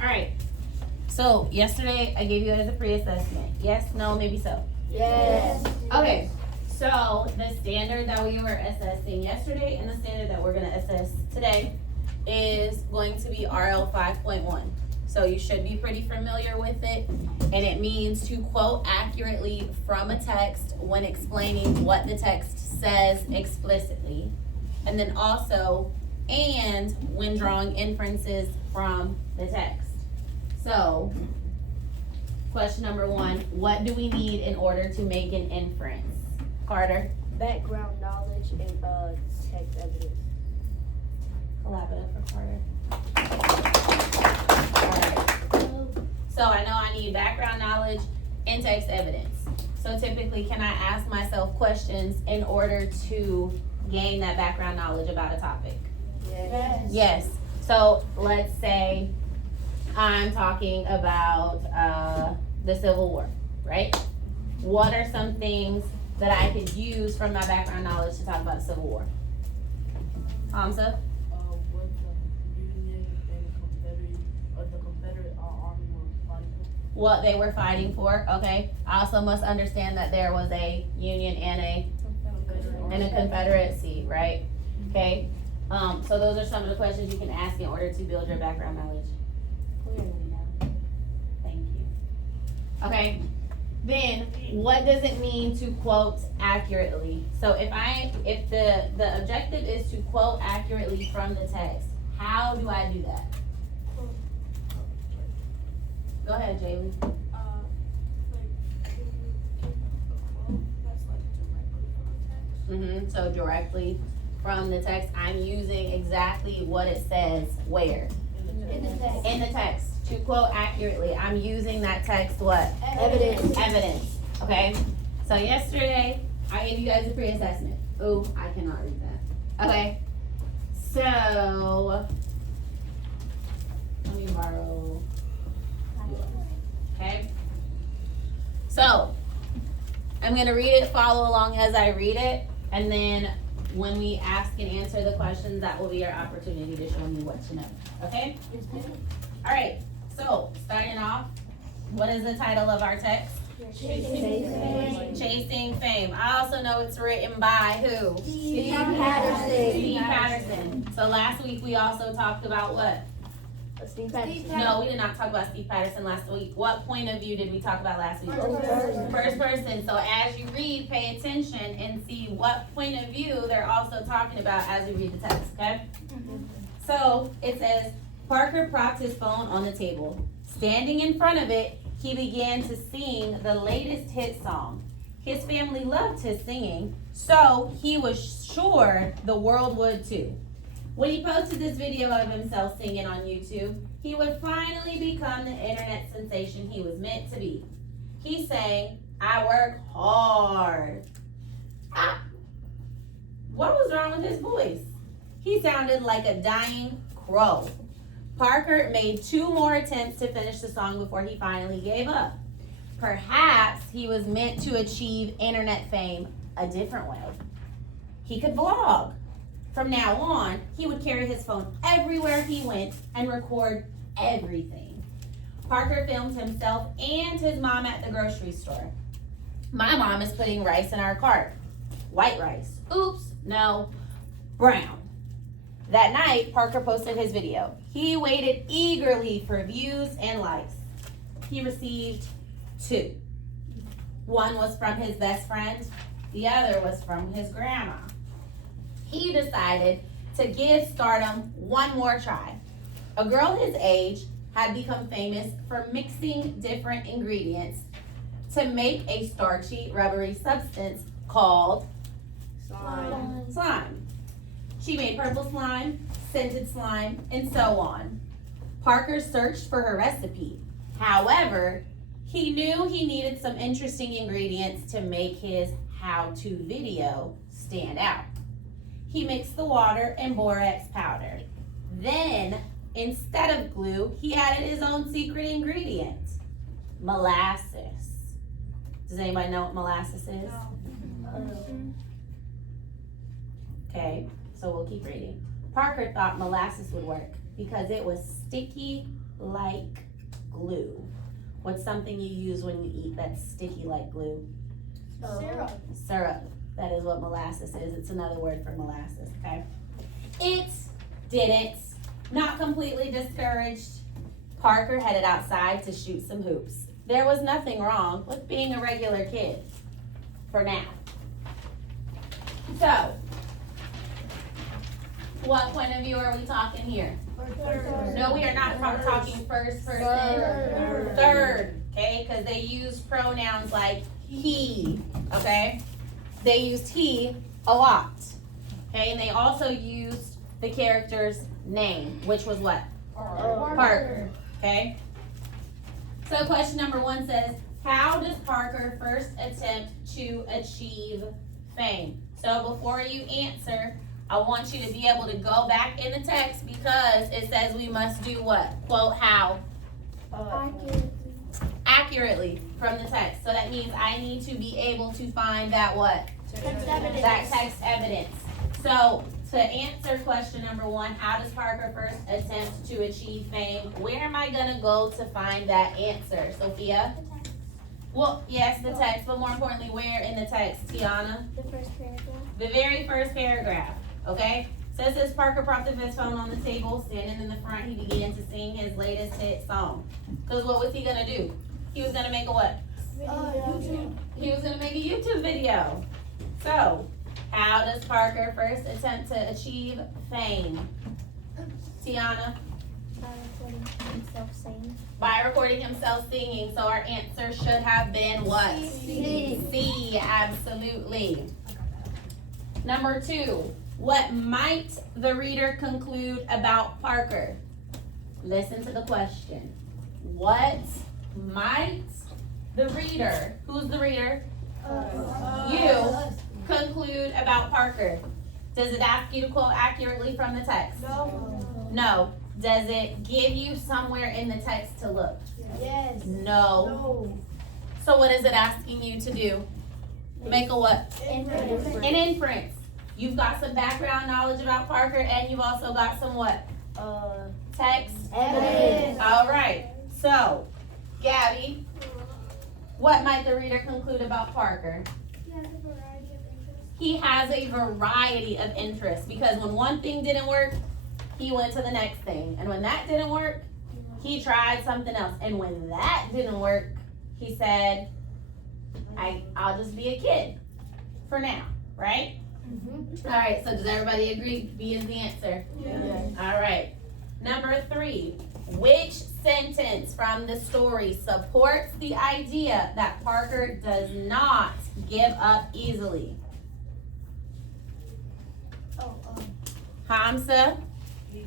All right. So yesterday I gave you guys a pre-assessment. Yes, no, maybe so. Yes. Okay. So the standard that we were assessing yesterday and the standard that we're gonna assess today is going to be RL 5.1. So you should be pretty familiar with it. And it means to quote accurately from a text when explaining what the text says explicitly. And then also, and when drawing inferences from the text. So, question number 1, what do we need in order to make an inference? Carter? Background knowledge and text evidence. Clap it up for Carter. Alright. So I know I need background knowledge and text evidence. So typically, can I ask myself questions in order to gain that background knowledge about a topic? Yes. Yes. So let's say I'm talking about the Civil War, right? What are some things that I could use from my background knowledge to talk about the Civil War? Hamza? What the Union and the Confederate Army were fighting for. What they were fighting for, okay. I also must understand that there was a Union and a Confederacy, right? Okay. So those are some of the questions you can ask in order to build your background knowledge. Clearly now. Thank you. Okay. Then, what does it mean to quote accurately? So if the objective is to quote accurately from the text, how do I do that? Go ahead, Jaylee. So directly from the text, I'm using exactly what it says where? In the text. In the text. To quote accurately, I'm using that text what? Evidence. Evidence. Okay? So yesterday, I gave you guys a pre-assessment. Oh, I cannot read that. Okay. So, let me borrow. Okay? So, I'm going to read it, follow along as I read it, and then when we ask and answer the questions, that will be our opportunity to show me what to know. Okay? All right. So, starting off, what is the title of our text? Chasing Fame. I also know it's written by who? Steve Patterson. Steve Patterson. So last week we also talked about what? Steve Patterson. No, we did not talk about Steve Patterson last week. What point of view did we talk about last week? First person. So as you read, pay attention and see what point of view they're also talking about as we read the text, okay? So it says, Parker propped his phone on the table. Standing in front of it, he began to sing the latest hit song. His family loved his singing, so he was sure the world would too. When he posted this video of himself singing on YouTube, he would finally become the internet sensation he was meant to be. He sang, I work hard. What was wrong with his voice? He sounded like a dying crow. Parker made 2 more attempts to finish the song before he finally gave up. Perhaps he was meant to achieve internet fame a different way. He could vlog. From now on, he would carry his phone everywhere he went and record everything. Parker filmed himself and his mom at the grocery store. My mom is putting rice in our cart. White rice. Oops, no, brown. That night, Parker posted his video. He waited eagerly for views and likes. He received 2. One was from his best friend. The other was from his grandma. He decided to give stardom one more try. A girl his age had become famous for mixing different ingredients to make a starchy, rubbery substance called slime. She made purple slime, scented slime, and so on. Parker searched for her recipe. However, he knew he needed some interesting ingredients to make his how-to video stand out. He mixed the water and borax powder. Then, instead of glue, he added his own secret ingredient, molasses. Does anybody know what molasses is? Okay, so we'll keep reading. Parker thought molasses would work because it was sticky, like glue? What's something you use when you eat that's sticky like glue? Syrup. Syrup. That is what molasses is. It's another word for molasses, okay? It didn't. Not completely discouraged. Parker headed outside to shoot some hoops. There was nothing wrong with being a regular kid. For now. So, what point of view are we talking here? No, we are not talking first person. Third, okay? Because they use pronouns like he, okay? They used he a lot, okay? And they also used the character's name, which was what? Parker, okay? So question number 1 says, how does Parker first attempt to achieve fame? So before you answer, I want you to be able to go back in the text because it says we must do what? Quote how? Accurately from the text. So that means I need to be able to find that what? That text evidence. So to answer question number 1, how does Parker first attempt to achieve fame? Where am I gonna go to find that answer, Sophia? Well, yes, the text, but more importantly, where in the text, Tiana? The first paragraph. The very first paragraph, okay? So it says Parker propped up his phone on the table, standing in the front, he began to sing his latest hit song. Because what was he gonna do? He was gonna make a what? YouTube. He was gonna make a YouTube video. So, how does Parker first attempt to achieve fame? Tiana? By recording himself sing. By recording himself singing. So our answer should have been what? C, absolutely. Number 2, what might the reader conclude about Parker? Listen to the question. What might the reader, who's the reader? You, conclude about Parker? Does it ask you to quote accurately from the text? No. Does it give you somewhere in the text to look? Yes. No. So what is it asking you to do? Make a what? An inference. You've got some background knowledge about Parker and you've also got some what? Text Evidence. All right. So, Gabby, what might the reader conclude about Parker? He has a variety of interests because when one thing didn't work, he went to the next thing. And when that didn't work, he tried something else. And when that didn't work, he said, I'll just be a kid for now, right? All right, so does everybody agree B is the answer? Yes. All right. Number 3, which sentence from the story supports the idea that Parker does not give up easily? Hamza? He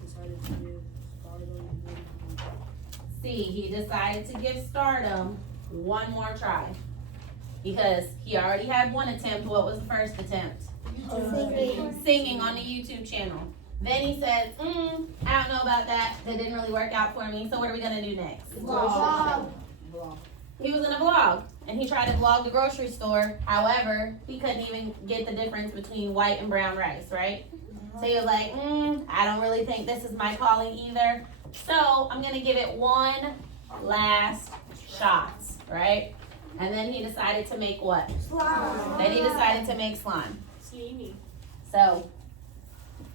decided to give stardom. C, he decided to give stardom one more try. Because he already had one attempt. What was the first attempt? Singing on the YouTube channel. Then he says, I don't know about that. That didn't really work out for me. So what are we gonna do next? Vlog. He was gonna vlog. And he tried to vlog the grocery store. However, he couldn't even get the difference between white and brown rice, right? So he was like, I don't really think this is my calling either. So I'm gonna give it one last shot, right? And then he decided to make what? Slime. Then he decided to make slime. Slimy. So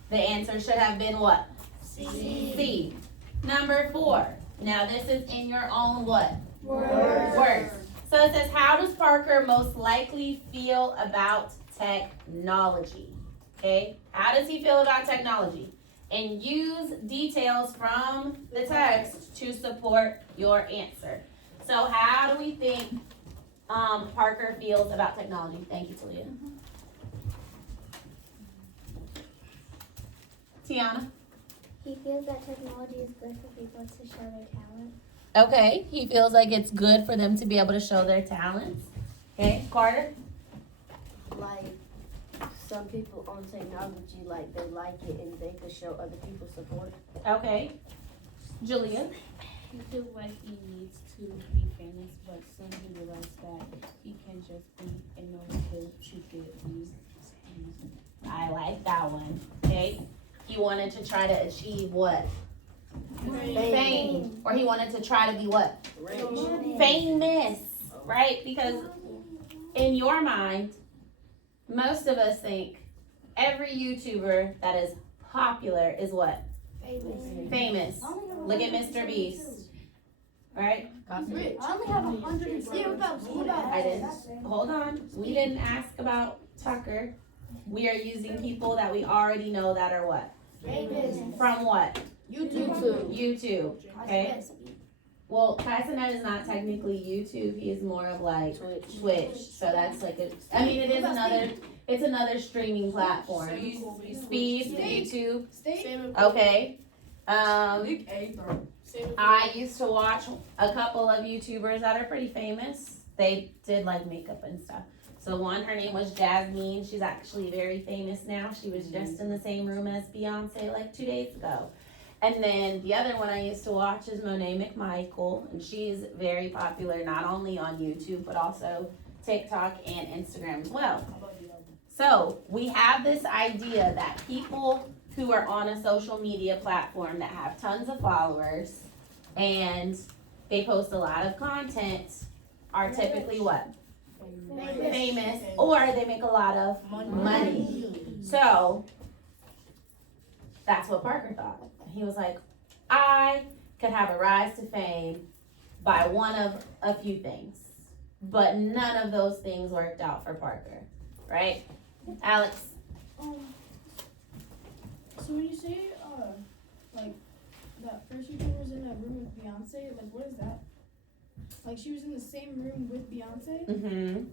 the answer should have been what? C. Number 4. Now this is in your own what? Words. So it says, how does Parker most likely feel about technology? Okay, how does he feel about technology? And use details from the text to support your answer. So how do we think Parker feels about technology? Thank you, Talia. Tiana? He feels that technology is good for people to show their talent. Okay, he feels like it's good for them to be able to show their talents. Okay, Carter? Like, some people on technology, like, they like it and they could show other people support. Okay. Julia? He feels like he needs to be famous, but soon he realized that he can just be in order to get views. I like that one. Okay. He wanted to try to achieve what? Fame. Or he wanted to try to be what? Famous. Right? Because in your mind, most of us think every YouTuber that is popular is what? Famous. Look at Mr. Beast. Right? Rich. I only have 100. I didn't. Hold on. We didn't ask about Tucker. We are using people that we already know that are what? From what? YouTube. Okay. Well, Cassinet is not technically YouTube. He is more of like Twitch. So that's like a. I mean, it is another. It's another streaming platform. Speed, YouTube. Okay. I used to watch a couple of YouTubers that are pretty famous. They did like makeup and stuff. So one, her name was Jasmine. She's actually very famous now. She was just in the same room as Beyonce like 2 days ago. And then the other one I used to watch is Monet McMichael, and she's very popular not only on YouTube but also TikTok and Instagram as well. So we have this idea that people who are on a social media platform that have tons of followers and they post a lot of content are typically what? Famous, or they make a lot of money. So that's what Parker thought. He was like, I could have a rise to fame by one of a few things, but none of those things worked out for Parker, right? Alex? So when you say, like, that first YouTuber was in that room with Beyonce, like, what is that? Like, she was in the same room with Beyonce? Mm-hmm.